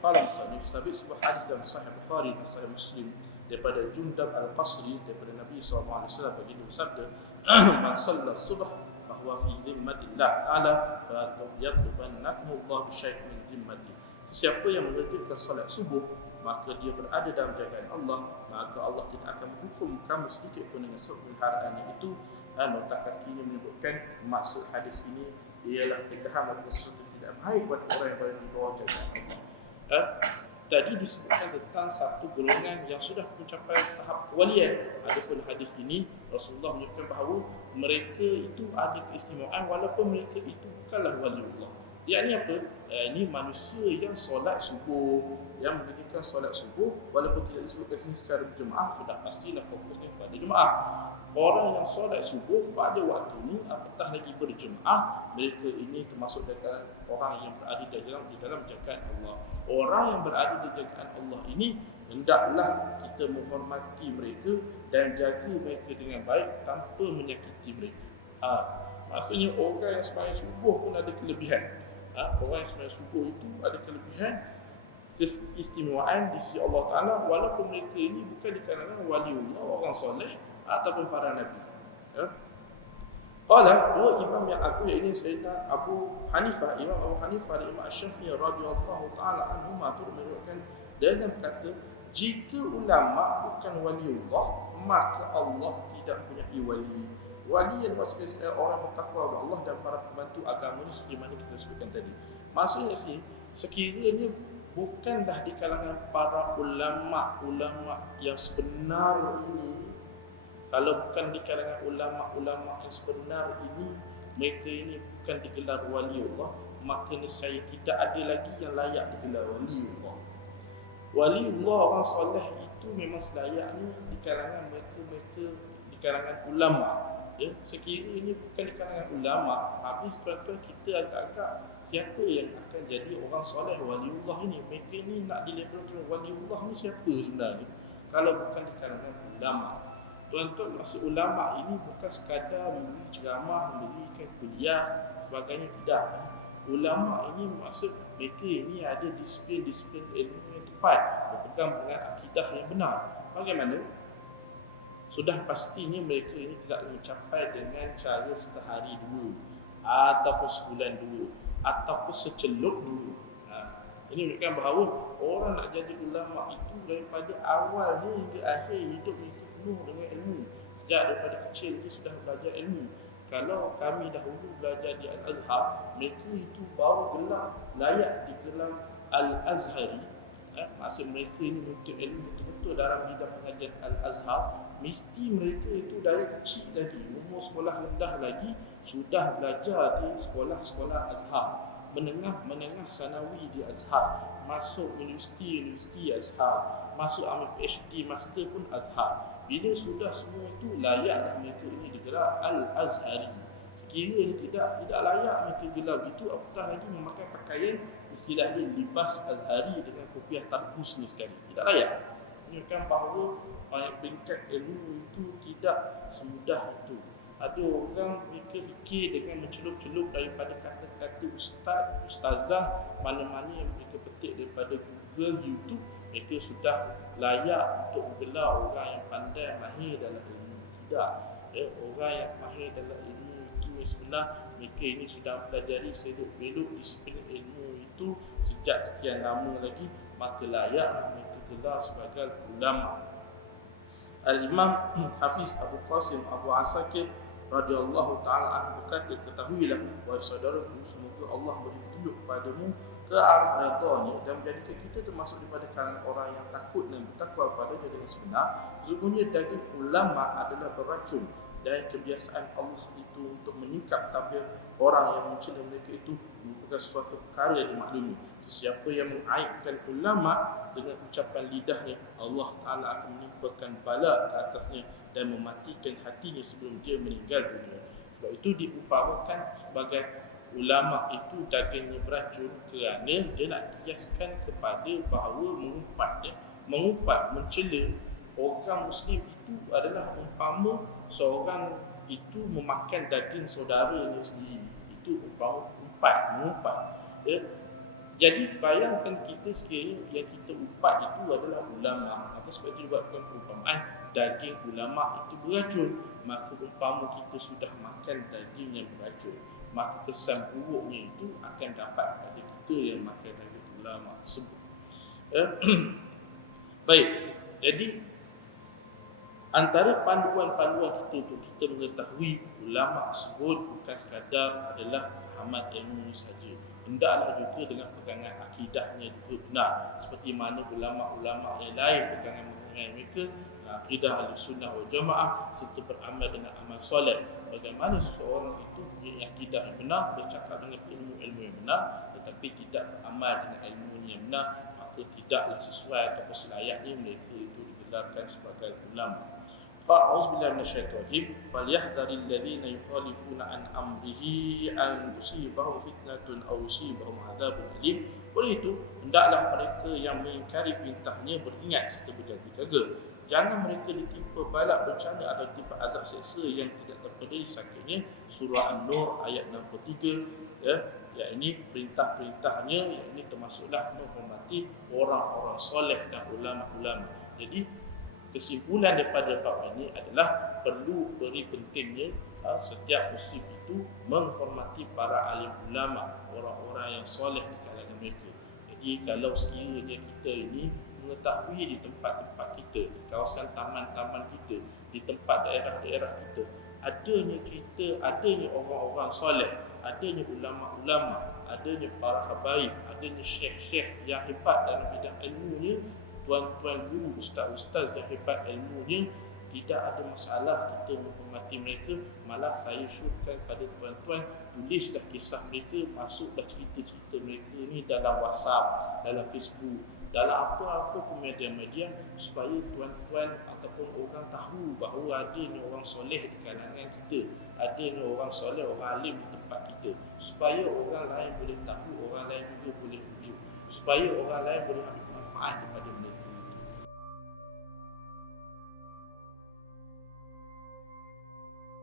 qala musannif sabit sebuah hadis dalam sahih Bukhari dan sahih Muslim daripada Jundab Al-Qasri daripada Nabi SAW baginda bersabda man shalla subh fahuwa fi dhimmatillah ta'ala fa yatlubannakum Allah syai'an min dhimmati. Sesiapa yang mengerjakan solat subuh maka dia berada dalam jagaan Allah, maka Allah tidak akan menghukum kamu sedikit pun dengan sebab peliharaannya itu. Nota kakinya menyebutkan maksud hadis ini ialah pencegahan melakukan sesuatu tidak baik buat orang yang berada di bawah jagaan Allah. Tadi disebutkan tentang satu golongan yang sudah mencapai tahap kewalian. Adapun hadis ini Rasulullah menyebutkan bahawa mereka itu ada keistimewaan walaupun mereka itu bukanlah waliullah. Yakni apa? Ini manusia yang solat subuh, yang mengerjakan solat subuh walaupun tidak disebutkan sini secara berjemaah, sudah pastilah fokusnya pada jemaah. Orang yang solat subuh pada waktu ini apatah lagi berjemaah, mereka ini termasuk dalam orang yang berada di dalam jagaan Allah. Orang yang berada di jagaan Allah ini hendaklah kita menghormati mereka dan jaga mereka dengan baik tanpa menyakiti mereka. Maksudnya orang yang sembahyang subuh pun ada kelebihan. Orang yang sembahyang subuh itu ada kelebihan, keistimewaan di sisi Allah Ta'ala walaupun mereka ini bukan di kalangan waliullah, orang soleh ataupun para nabi. Qala, dua imam yang aku iaitu Sayyidina Abu Hanifah, Imam Abu Hanifah dan Imam Syafi'i radhiyallahu ta'ala anhuma meriwayatkan dan berkata, jika ulama bukan waliullah maka Allah tidak punya wali. Wali yang maksudnya orang bertakwa kepada Allah dan para pembantu agama ini seperti mana kita sebutkan tadi. Maksudnya sekiranya bukanlah di kalangan para ulama yang sebenar ini, kalau bukan di kalangan ulama yang sebenar ini, mereka ini bukan digelar waliullah, maka nescaya tidak ada lagi yang layak digelar waliullah. Waliullah orang soleh itu memang selayaknya di kalangan mereka di kalangan ulama. Sekiranya bukan di kalangan ulama, habis tuan-tuan kita agak-agak siapa yang akan jadi orang soleh waliullah ini. Mereka ini nak dilabelkan waliullah ni siapa sebenarnya kalau bukan di kalangan ulama. Tuan-tuan, maksud ulama ini bukan sekadar memberi ceramah, memberikan kuliah sebagainya, tidak. Ulama ini maksud mereka ini ada disiplin-disiplin ilmu yang tepat, berpegang dengan akidah yang benar. Bagaimana? Sudah pastinya mereka ini tidak mencapai dengan cara sehari dua ataupun sebulan dua ataupun secelup dulu. Ini menunjukkan bahawa orang nak jadi ulama itu daripada awalnya hingga akhir hidup itu penuh dengan ilmu. Sejak daripada kecil dia sudah belajar ilmu. Kalau kami dahulu belajar di Al-Azhar, mereka itu baru gelar layak digelar Al-Azhari. Maksud mereka ini menuntut ilmu betul-betul dalam bidang pengajian Al-Azhar. Mesti mereka itu dari kecil lagi, umur sekolah rendah lagi, sudah belajar di sekolah-sekolah Azhar. Menengah sanawi di Azhar, masuk universiti Azhar, masuk ambil PhD master pun Azhar. Bila sudah semua itu, layaklah mereka ini digelar Al-Azhari. Sekiranya tidak layak mereka gelar begitu, apatah lagi memakai pakaian istilahnya libas Azhari dengan kopiah tarbus ni sekali, tidak layak. Menunjukkan bahawa peringkat ilmu itu tidak semudah itu. Ada orang mereka fikir dengan mencelup-celup daripada kata-kata ustazah, mana-mana yang mereka petik daripada Google, YouTube, mereka sudah layak untuk menggelar orang yang pandai, mahir dalam ilmu. Tidak. Orang yang mahir dalam ilmu itu sebenarnya mereka ini sudah pelajari seluk-beluk disiplin ilmu itu sejak sekian lama lagi, maka layak mereka gelar sebagai ulama. Al-Imam Hafiz Abu Qasim Abu Asakir radhiyallahu ta'ala anhu berkata, ketahuilah wahai saudaraku, semoga Allah beri petunjuk kepadamu ke arah redha-Nya dan menjadikan kita termasuk daripada kalangan orang yang takut dan bertakwa kepada-Nya dengan sebenar. Sesungguhnya daging ulama adalah beracun dan kebiasaan Allah itu untuk menyingkap tabir orang yang mencela mereka itu merupakan suatu perkara yang dimaklumi. Sesiapa yang mengaibkan ulama dengan ucapan lidahnya, Allah Ta'ala akan menimpakan bala ke atasnya dan mematikan hatinya sebelum dia meninggal dunia. Sebab itu diumpamakan sebagai ulama itu dagingnya beracun kerana dia nak kiaskan kepada bahawa mengumpat, mencela orang Muslim itu adalah umpama seorang itu memakan daging saudaranya sendiri. Itu umpama mengumpat. Jadi bayangkan kita sekiranya yang kita upat itu adalah ulama, maka sebab itu dibuatkan perumpamaan daging ulama itu beracun. Maka umpama kita sudah makan daging yang beracun, maka kesan buruknya itu akan dapat pada kita yang makan daging ulama tersebut. Baik, jadi antara panduan-panduan kita untuk kita mengetahui ulama tersebut bukan sekadar adalah fahaman ilmu saja. Hendaklah juga dengan pegangan akidahnya juga benar, seperti mana ulama-ulama yang lain pegangan mereka akidah Ahlussunnah wal Jamaah serta beramal dengan amal soleh. Bagaimana seseorang itu punya akidah yang benar, bercakap dengan ilmu-ilmu yang benar, tetapi tidak beramal dengan ilmu yang benar, maka tidaklah sesuai atau selayaknya mereka itu digelarkan sebagai ulama. Fa'uz billahi minasyaitonir rajim, falyahdharil ladzina yukhalifuna an amrihi an tusibahum fitnatun aw yusibahum adzabun alim. Oleh itu, hendaklah mereka yang mengingkari perintahnya beringat serta berjaga-jaga. Jangan mereka ditimpa balak bencana atau ditimpa azab seksa yang tidak terpedaya sakitnya. Surah An-Nur ayat 63, ya ini perintah-perintahnya, yang ini termasuklah menghormati orang-orang soleh dan ulama-ulama. Jadi kesimpulan daripada bab ini adalah perlu beri pentingnya setiap muslim itu menghormati para alim ulama, orang-orang yang soleh di kalangan mereka. Jadi kalau sekiranya kita ini mengetahui di tempat-tempat kita, di kawasan taman-taman kita, di tempat daerah-daerah kita, adanya orang-orang soleh, adanya ulama-ulama, adanya para habaib, adanya syekh-syekh yang hebat dalam bidang ilmunya, tuan-tuan guru, ustaz-ustaz yang hebat ilmunya, tidak ada masalah kita menghormati mereka. Malah saya syurkan pada tuan-tuan, tulislah kisah mereka, masuklah cerita-cerita mereka ni dalam WhatsApp, dalam Facebook, dalam apa-apa pun media-media, supaya tuan-tuan ataupun orang tahu bahawa adanya orang soleh di kalangan kita, adanya orang soleh, orang alim di tempat kita, supaya orang lain boleh tahu, orang lain juga boleh rujuk, supaya orang lain boleh ambil manfaat daripada mereka.